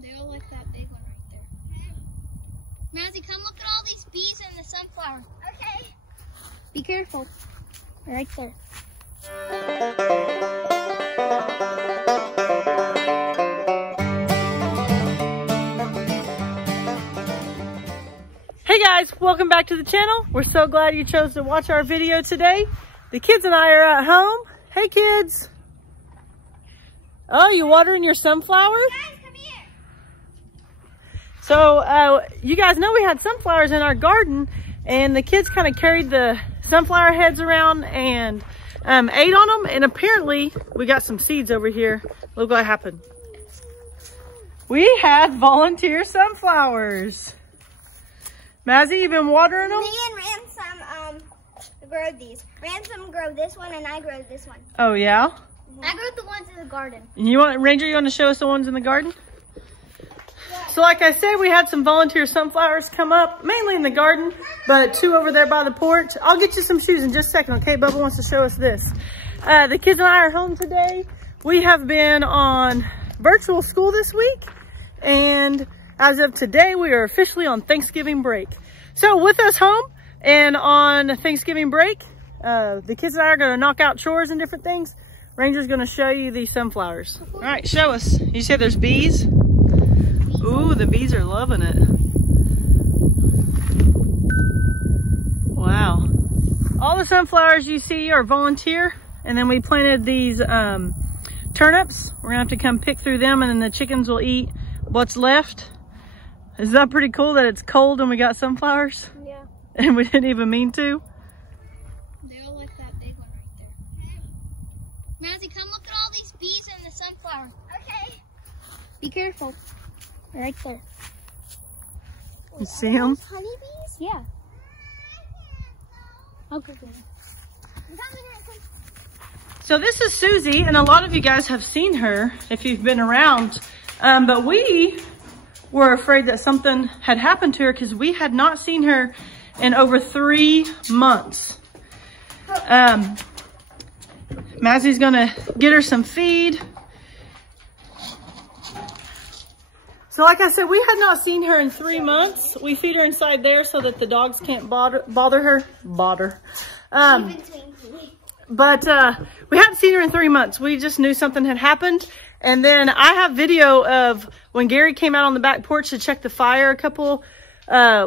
They all like that big one right there. Mazzy, come look at all these bees in the sunflower. Okay. Be careful. They're right there. Hey guys, welcome back to the channel. We're so glad you chose to watch our video today. The kids and I are at home. Hey kids. Oh, you watering your sunflower? Guys, come here. So you guys know we had sunflowers in our garden, and the kids kind of carried the sunflower heads around and ate on them, and apparently we got some seeds over here. Look what happened. We had volunteer sunflowers. Mazzy, you been watering them? Me and Ransom grow these. Ransom grow this one and I grow this one. Oh yeah? I grew the ones in the garden. You want, Ranger, you want to show us the ones in the garden? Yeah. So like I said, we had some volunteer sunflowers come up, mainly in the garden, but 2 over there by the porch. I'll get you some shoes in just a second, okay? Bubba wants to show us this. The kids and I are home today. We have been on virtual school this week, and as of today, we are officially on Thanksgiving break. So with us home and on Thanksgiving break, the kids and I are going to knock out chores and different things. Ranger's going to show you these sunflowers. All right, show us. You said there's bees? Ooh, the bees are loving it. Wow. All the sunflowers you see are volunteer, and then we planted these turnips. We're going to have to come pick through them, and then the chickens will eat what's left. Is that pretty cool that it's cold and we got sunflowers? Yeah. And we didn't even mean to? They all like that big one right there. Mazzy, come look at all these bees in the sunflower. Okay. Be careful. They're right there. You see them? Honeybees? Yeah. Okay, good. So this is Susie, and a lot of you guys have seen her if you've been around. But we were afraid that something had happened to her because we had not seen her in over 3 months. Mazzy's gonna get her some feed. So like I said, we had not seen her in 3 months. We feed her inside there so that the dogs can't bother her. But we hadn't seen her in 3 months. We just knew something had happened. And then I have video of when Gary came out on the back porch to check the fire a couple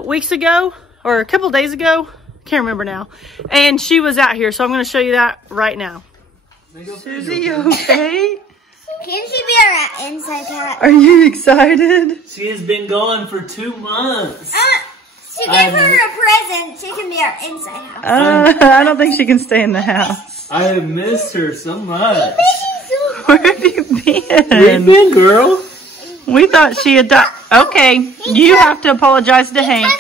weeks ago, or a couple days ago. Can't remember now. And she was out here, so I'm going to show you that right now. Susie, you okay? Can she be our inside cat? Are you excited? She has been gone for 2 months. She gave her a present. She can be our inside house. I don't think she can stay in the house. I have missed her so much. Where have you been? Where you been, girl? We thought she had died. Okay, you have to apologize to Hank.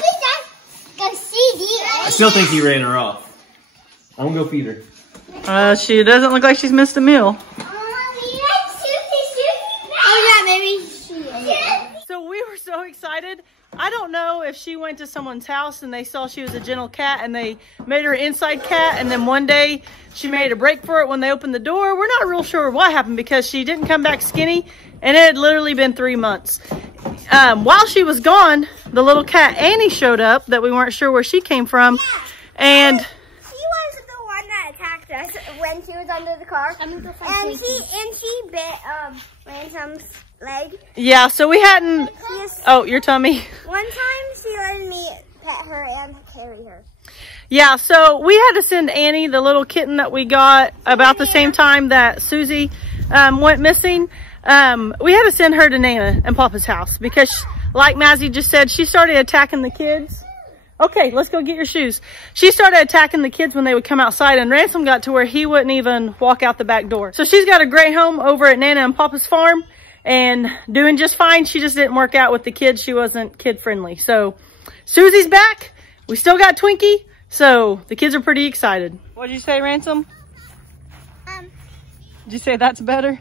I still think he ran her off. I'm gonna go feed her. She doesn't look like she's missed a meal. Oh yeah, maybe she is. So we were so excited. I don't know if she went to someone's house and they saw she was a gentle cat and they made her inside cat, and then one day she made a break for it when they opened the door. We're not real sure what happened because she didn't come back skinny, and it had literally been 3 months. While she was gone, the little cat Annie showed up that we weren't sure where she came from. Yeah. And she was the one that attacked us when she was under the car. And she bit Ransom's leg. yeah, so we hadn't, oh, your tummy. One time she let me pet her and carry her. Yeah, so we had to send Annie, the little kitten that we got about the same time that Susie went missing. We had to send her to Nana and Papa's house because, like Mazzy just said, she started attacking the kids. Okay, let's go get your shoes. She started attacking the kids when they would come outside, and Ransom got to where he wouldn't even walk out the back door. So she's got a great home over at Nana and Papa's farm and doing just fine. She just didn't work out with the kids. She wasn't kid friendly. So Susie's back. We still got Twinkie. So the kids are pretty excited. What did you say, Ransom? Did you say that's better?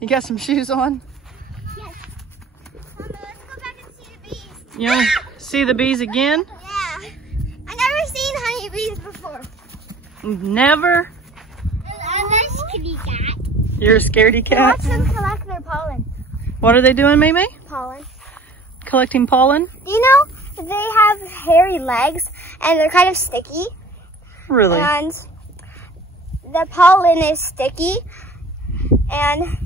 You got some shoes on? Yes. Mama, let's go back and see the bees. You want to see the bees again? Yeah. I've never seen honeybees before. Never? I'm a scaredy cat. You're a scaredy cat? Watch them collect their pollen. What are they doing, May May? Pollen. Collecting pollen? You know, they have hairy legs and they're kind of sticky. Really? And the pollen is sticky. And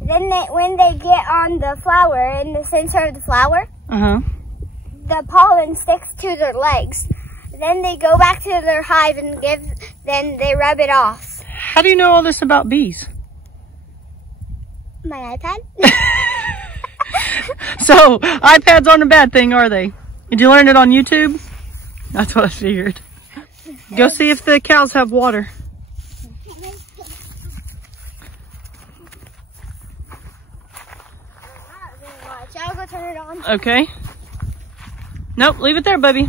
then when they get on the flower, in the center of the flower, the pollen sticks to their legs. Then they go back to their hive and then they rub it off. How do you know all this about bees? My iPad. So, iPads aren't a bad thing, are they? Did you learn it on YouTube? That's what I figured. Go see if the cows have water. I'll go turn it on. Okay. Nope, leave it there, Bubby.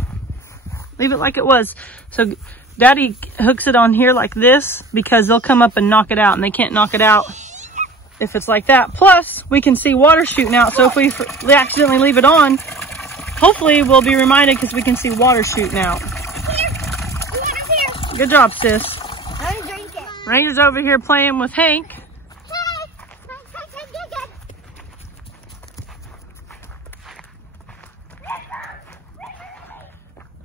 Leave it like it was. So Daddy hooks it on here like this because they'll come up and knock it out, and they can't knock it out if it's like that. Plus, we can see water shooting out, so if we accidentally leave it on, hopefully we'll be reminded because we can see water shooting out. Here. Good job, sis. I'm gonna drink it. Ranger's over here playing with Hank.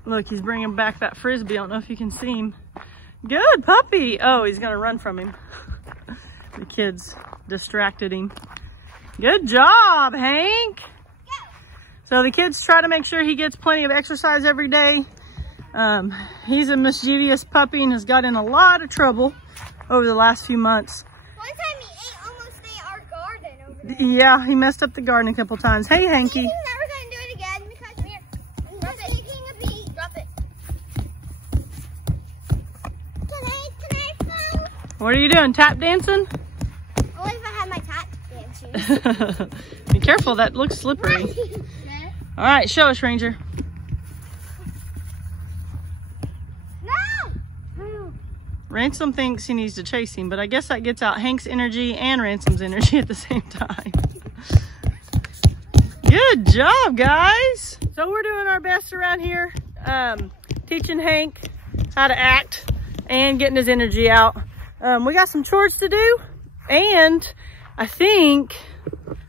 Look, he's bringing back that Frisbee. I don't know if you can see him. Good puppy. Oh, he's going to run from him. The kids distracted him. Good job, Hank. So the kids try to make sure he gets plenty of exercise every day. He's a mischievous puppy and has got in a lot of trouble over the last few months. One time he almost ate our garden over there. Yeah, he messed up the garden a couple times. Hey, Hanky. He's never going to do it again because here. Drop it. Taking a beat. Drop it. Can I fall? What are you doing? Tap dancing? Only if I have my tap dance shoes. Be careful, that looks slippery. All right, show us, Ranger. No! Ransom thinks he needs to chase him, but I guess that gets out Hank's energy and Ransom's energy at the same time. Good job, guys. So we're doing our best around here, teaching Hank how to act and getting his energy out. We got some chores to do, and I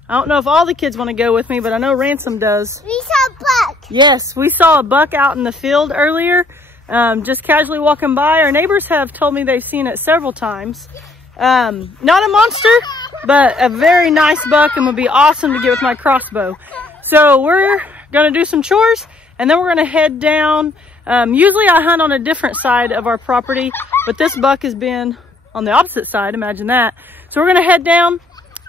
don't know if all the kids want to go with me, but I know Ransom does. We saw a buck. Yes, we saw a buck out in the field earlier, just casually walking by. Our neighbors have told me they've seen it several times. Not a monster, but a very nice buck, and would be awesome to get with my crossbow. So we're gonna do some chores, and then we're gonna head down. Usually I hunt on a different side of our property, but this buck has been on the opposite side, imagine that. So we're gonna head down,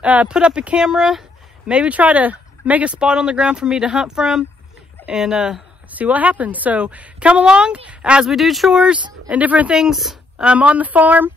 put up a camera, maybe try to make a spot on the ground for me to hunt from, and see what happens. So come along as we do chores and different things on the farm,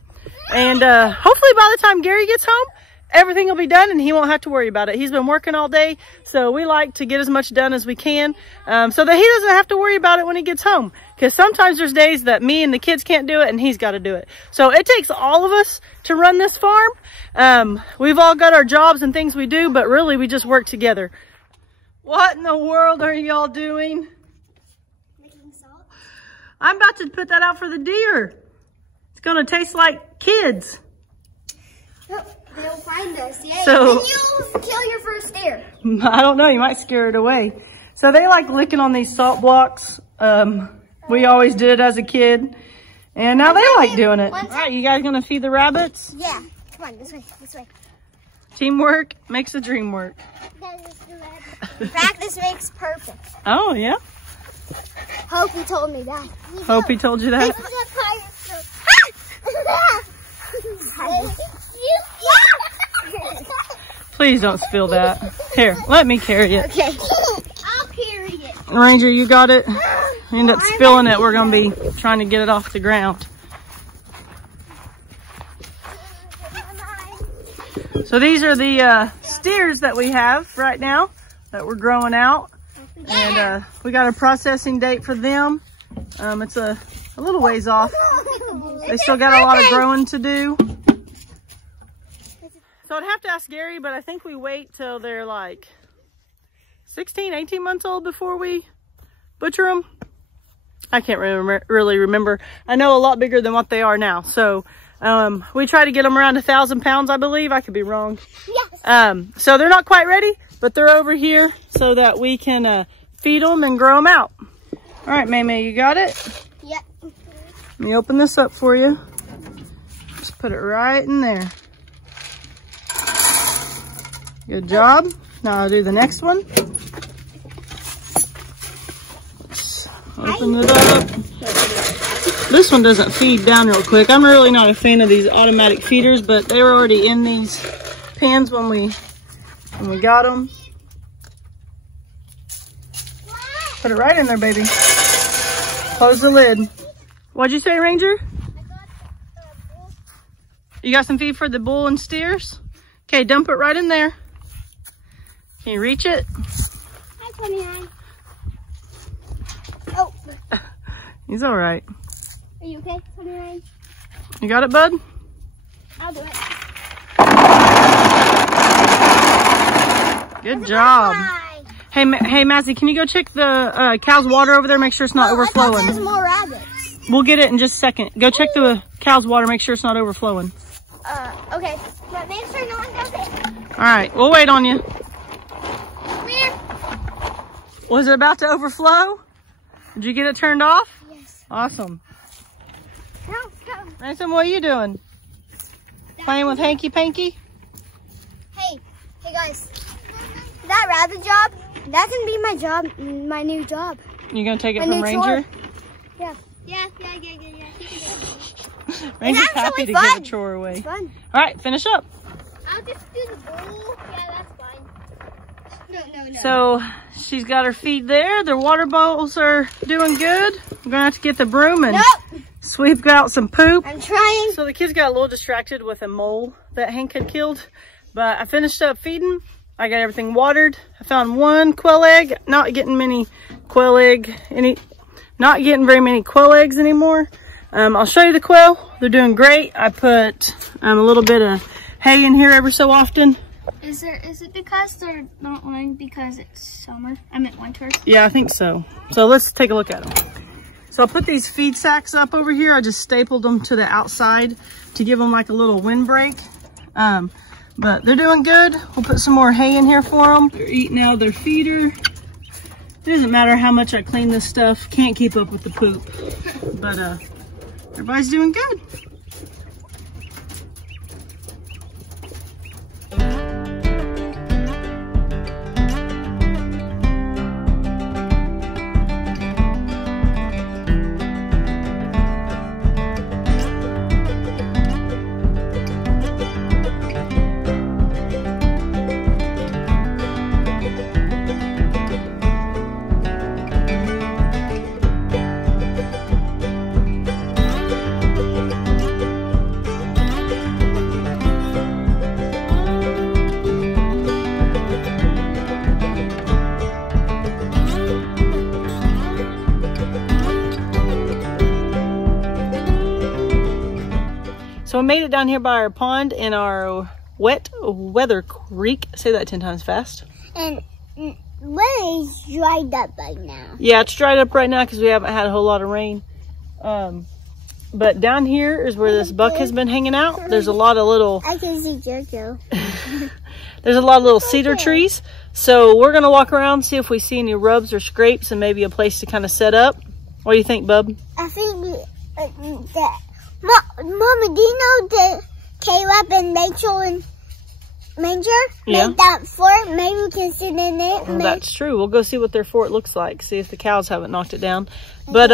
and hopefully by the time Gary gets home, everything will be done and he won't have to worry about it. He's been working all day, so we like to get as much done as we can, so that he doesn't have to worry about it when he gets home. Because sometimes there's days that me and the kids can't do it and he's got to do it. So it takes all of us to run this farm. We've all got our jobs and things we do, but really we just work together. What in the world are y'all doing? Making salt. I'm about to put that out for the deer. It's gonna taste like kids. They'll find us, yay. So- Then you'll kill your first deer. I don't know, you might scare it away. So they like licking on these salt blocks. We always did it as a kid, and now they like doing it. All right, you guys gonna feed the rabbits? Yeah. Come on, this way, this way. Teamwork makes the dream work. Practice makes perfect. Oh, yeah? Hope he told me that. Hope he told you that. Please don't spill that. Here, let me carry it. Okay. I'll carry it. Ranger, you got it? End up spilling it. We're going to be trying to get it off the ground. So these are the steers that we have right now that we're growing out. And we got a processing date for them. It's a little ways off. They still got a lot of growing to do. So I'd have to ask Gary, but I think we wait till they're like 16, 18 months old before we butcher them. I can't really remember. I know a lot bigger than what they are now. So We try to get them around 1,000 pounds, I believe. I could be wrong. Yes. So they're not quite ready, but they're over here so that we can feed them and grow them out. All right, May, you got it? Yep. Let me open this up for you. Just put it right in there. Good job. Now I'll do the next one. Let's open it up. This one doesn't feed down real quick. I'm really not a fan of these automatic feeders, but they were already in these pans when we got them. Put it right in there, baby. Close the lid. What'd you say, Ranger? You got some feed for the bull and steers? Okay, dump it right in there. Can you reach it? Hi, 29. Oh. He's all right. Are you okay, 29? You got it, bud? I'll do it. Good job. Hey, Massey, can you go check the cow's water over there? Make sure it's not overflowing. I thought there's more rabbits. We'll get it in just a second. Go check the cow's water. Make sure it's not overflowing. Okay. But make sure no one does it. All right, we'll wait on you. Come here. Was it about to overflow? Did you get it turned off? Yes. Awesome. Come. Ransom, what are you doing? Playing with Hanky Panky? Hey guys. That rabbit job, that can be my job, my new job. You gonna take it My from new Ranger? chore. Yeah. Ranger's It's happy to fun. give a chore away. It's fun. All right, finish up. I'll just do the bowl. Yeah, that's fine. No. So she's got her feed there. Their water bowls are doing good. I'm gonna have to get the broom and sweep out some poop. I'm trying. So the kids got a little distracted with a mole that Hank had killed, but I finished up feeding. I got everything watered. I found one quail egg. Not getting very many quail eggs anymore. I'll show you the quail. They're doing great. I put a little bit of hay in here every so often. Is it because they're not laying because it's summer? I meant winter. Yeah, I think so. So let's take a look at them. So I put these feed sacks up over here. I just stapled them to the outside to give them like a little windbreak. But they're doing good. We'll put some more hay in here for them. They're eating out of their feeder. It doesn't matter how much I clean this stuff. Can't keep up with the poop. But everybody's doing good. So I made it down here by our pond in our wet weather creek. Say that 10 times fast. And what is dried up right now? Yeah, it's dried up right now because we haven't had a whole lot of rain. But down here is where this buck has been hanging out. There's a lot of little... I can see Jojo. There's a lot of little cedar trees. So we're going to walk around, see if we see any rubs or scrapes and maybe a place to kind of set up. What do you think, bub? I think that... Mommy, do you know that Caleb and Rachel and Ranger made that fort? Maybe we can sit in it. Well, that's true. We'll go see what their fort looks like. See if the cows haven't knocked it down. But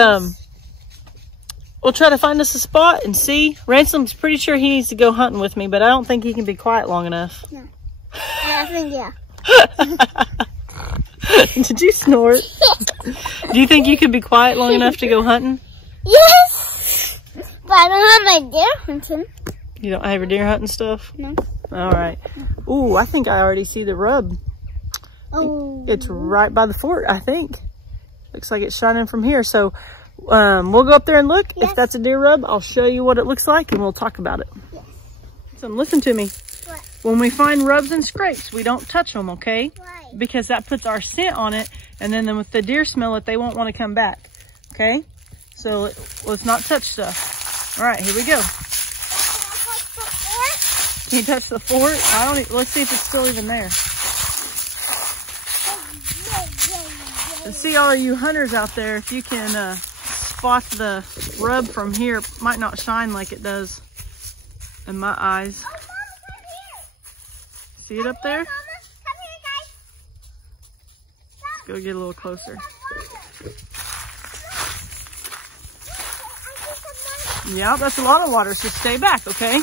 we'll try to find us a spot and see. Ransom's pretty sure he needs to go hunting with me, but I don't think he can be quiet long enough. No. I think, yeah. Did you snort? Do you think you could be quiet long enough to go hunting? Yes! But I don't have my deer hunting. You don't have your deer hunting stuff? No. All right. Ooh, I think I already see the rub. Oh. It's right by the fort, I think. Looks like it's shining from here. So we'll go up there and look. Yes. If that's a deer rub, I'll show you what it looks like and we'll talk about it. Yes. So listen to me. What? When we find rubs and scrapes, we don't touch them, okay? Why? Because that puts our scent on it, and then if the deer smell it, they won't want to come back, okay? So let's not touch stuff. All right, here we go. Can you touch the fort? I don't even, let's see if it's still even there. Let's see all of you hunters out there, if you can spot the rub from here. It might not shine like it does in my eyes. Oh, Mama, come here. See it up there? Come here, guys. Let's go get a little closer. Yeah, that's a lot of water, so stay back, okay? Yeah.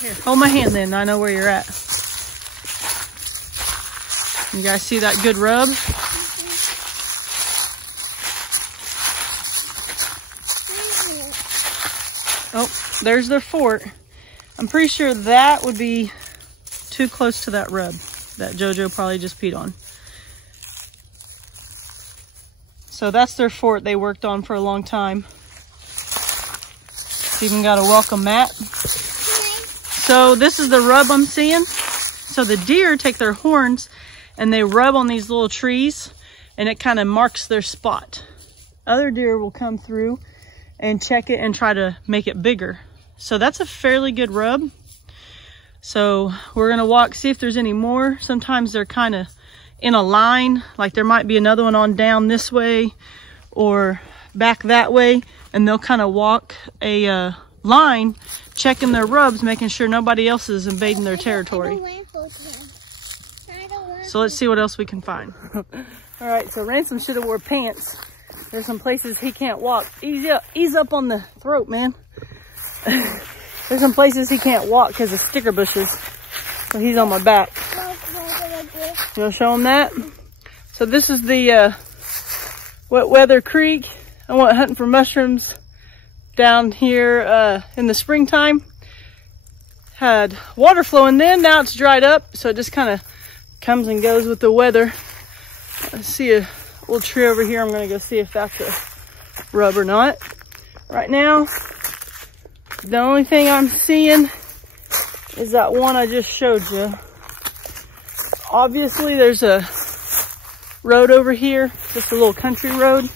Here, hold my hand then, I know where you're at. You guys see that good rub? Oh, there's their fort. I'm pretty sure that would be too close to that rub that JoJo probably just peed on. So that's their fort they worked on for a long time. It's even got a welcome mat. So this is the rub I'm seeing. So the deer take their horns and they rub on these little trees and it kind of marks their spot. Other deer will come through and check it and try to make it bigger. So that's a fairly good rub. So we're gonna walk, see if there's any more. Sometimes they're kind of in a line, like there might be another one on down this way or back that way, and they'll kind of walk a line, checking their rubs, making sure nobody else is invading their territory. So let's see what else we can find. All right, so Ransom should have wore pants. There's some places he can't walk. Ease up on the throat, man. There's some places he can't walk because of sticker bushes. So he's on my back. You want to show him that? So this is the Wet Weather Creek. I went hunting for mushrooms down here in the springtime. Had water flowing then, now it's dried up. So it just kind of comes and goes with the weather. I see a little tree over here. I'm going to go see if that's a rub or not. Right now, the only thing I'm seeing is that one I just showed you. Obviously, there's a road over here, just a little country road.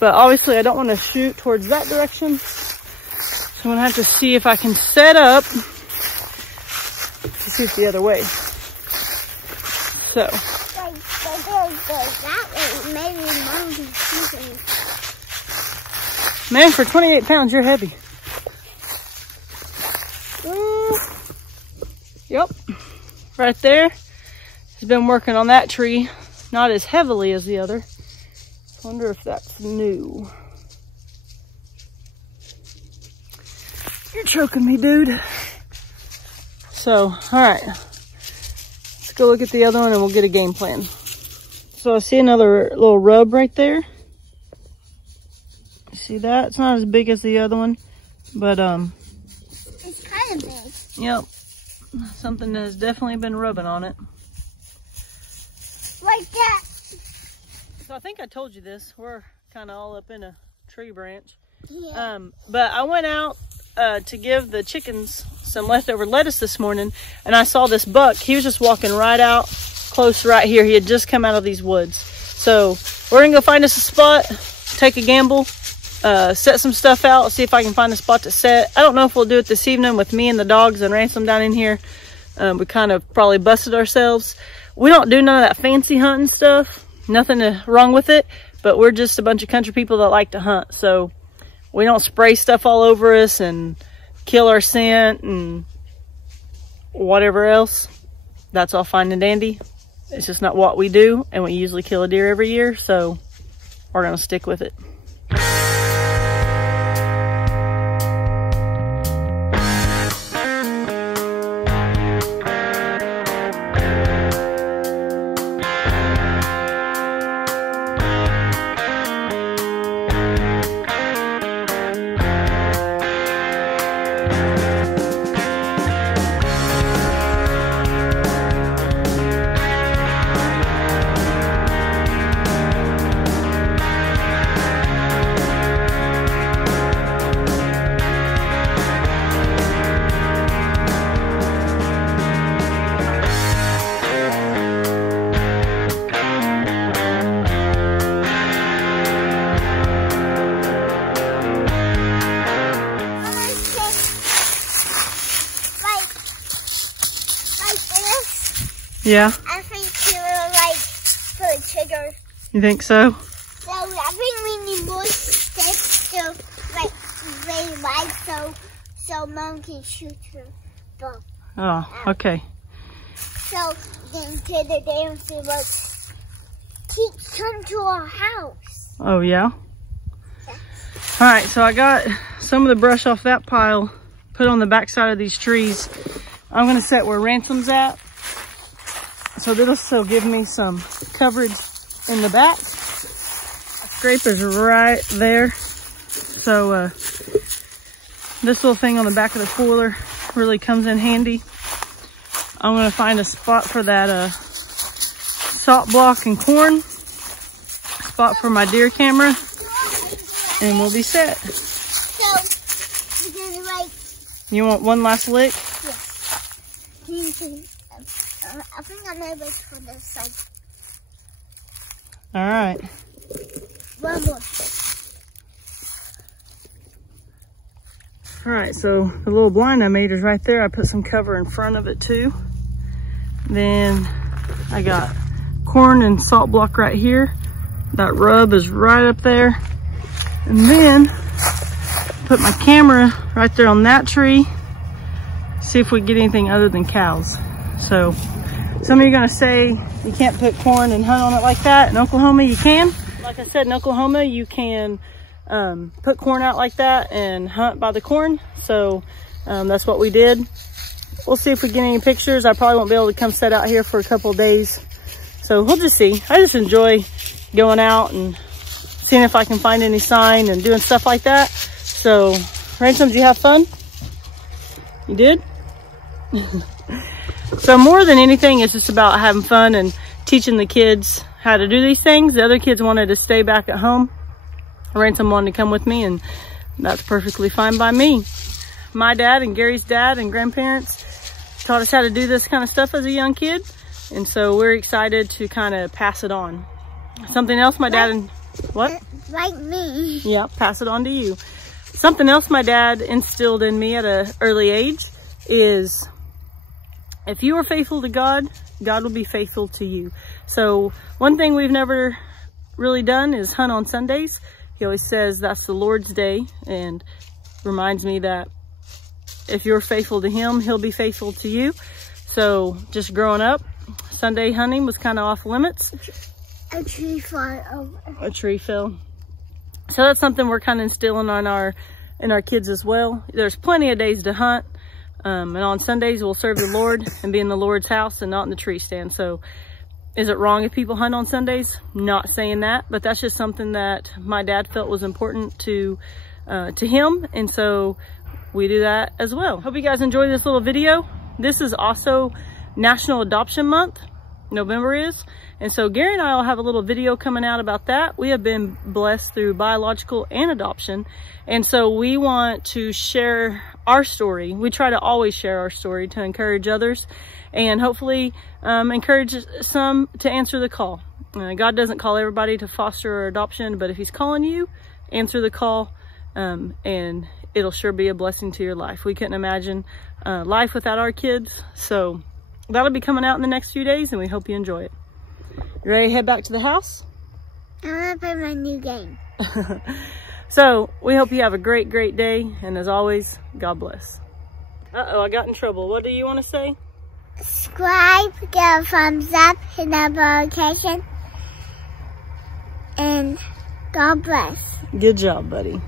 But obviously, I don't want to shoot towards that direction. So I'm going to have to see if I can set up to shoot the other way. So. Man, for 28 pounds, you're heavy. Yep, right there. He's been working on that tree, not as heavily as the other. Wonder if that's new. You're choking me, dude. So, all right. Let's go look at the other one and we'll get a game plan. So I see another little rub right there. See that? It's not as big as the other one, but it's kind of big. Yep. Something that has definitely been rubbing on it. Like that. So I think I told you this. We're kind of all up in a tree branch. Yeah. But I went out to give the chickens some leftover lettuce this morning, and I saw this buck. He was just walking right out close right here. He had just come out of these woods. So we're gonna go find us a spot, take a gamble, set some stuff out, see if I can find a spot to set. I don't know if we'll do it this evening with me and the dogs and Ransom down in here. We kind of probably busted ourselves. We don't do none of that fancy hunting stuff. Nothing wrong with it, but we're just a bunch of country people that like to hunt. So we don't spray stuff all over us and kill our scent and whatever else. That's all fine and dandy. It's just not what we do, and we usually kill a deer every year, so we're gonna stick with it. Yeah? I think they were like for the triggers. You think so? So I think we need more sticks to like very wide so Mom can shoot her bow. Oh, okay. So then to the dance it was come to our house. Oh yeah? Alright, so I got some of the brush off that pile, put on the back side of these trees. I'm gonna set where Ransom's at. So that'll still give me some coverage in the back. Scraper's right there. So this little thing on the back of the spoiler really comes in handy. I'm gonna find a spot for that salt block and corn, spot for my deer camera, and we'll be set. So then like you want one last lick? Yeah. I think I know this for this side. All right. One more. All right, so the little blind I made is right there. I put some cover in front of it too. Then I got corn and salt block right here. That rub is right up there. And then put my camera right there on that tree. See if we get anything other than cows. So some of you are gonna say you can't put corn and hunt on it like that. In Oklahoma, you can. Like I said, in Oklahoma, you can put corn out like that and hunt by the corn. So that's what we did. We'll see if we get any pictures. I probably won't be able to come set out here for a couple of days. So we'll just see. I just enjoy going out and seeing if I can find any sign and doing stuff like that. So, Ransom, did you have fun? You did? So more than anything, it's just about having fun and teaching the kids how to do these things. The other kids wanted to stay back at home. Ransom wanted to come with me, and that's perfectly fine by me. My dad and Gary's dad and grandparents taught us how to do this kind of stuff as a young kid. And so we're excited to kind of pass it on. Something else my dad and... What? Like me. Yeah, pass it on to you. Something else my dad instilled in me at an early age is if you are faithful to God, God will be faithful to you. So one thing we've never really done is hunt on Sundays. He always says that's the Lord's day, and reminds me that if you're faithful to him, he'll be faithful to you. So just growing up, Sunday hunting was kind of off limits. A tree fell over. A tree fell. So that's something we're kind of instilling on our kids as well. There's plenty of days to hunt. And on Sundays, we'll serve the Lord and be in the Lord's house and not in the tree stand. So is it wrong if people hunt on Sundays? Not saying that, but that's just something that my dad felt was important to him. And so we do that as well. Hope you guys enjoyed this little video. This is also National Adoption Month. November is. And so Gary and I will have a little video coming out about that. We have been blessed through biological and adoption. And so we want to share our story. We try to always share our story to encourage others and hopefully encourage some to answer the call. God doesn't call everybody to foster or adoption, but if he's calling you, answer the call, and it'll sure be a blessing to your life. We couldn't imagine life without our kids. So that'll be coming out in the next few days, and we hope you enjoy it. You ready to head back to the house? I want to play my new game. So we hope you have a great, great day. And as always, God bless. Uh-oh, I got in trouble. What do you want to say? Subscribe, give a thumbs up, hit the notification, and God bless. Good job, buddy.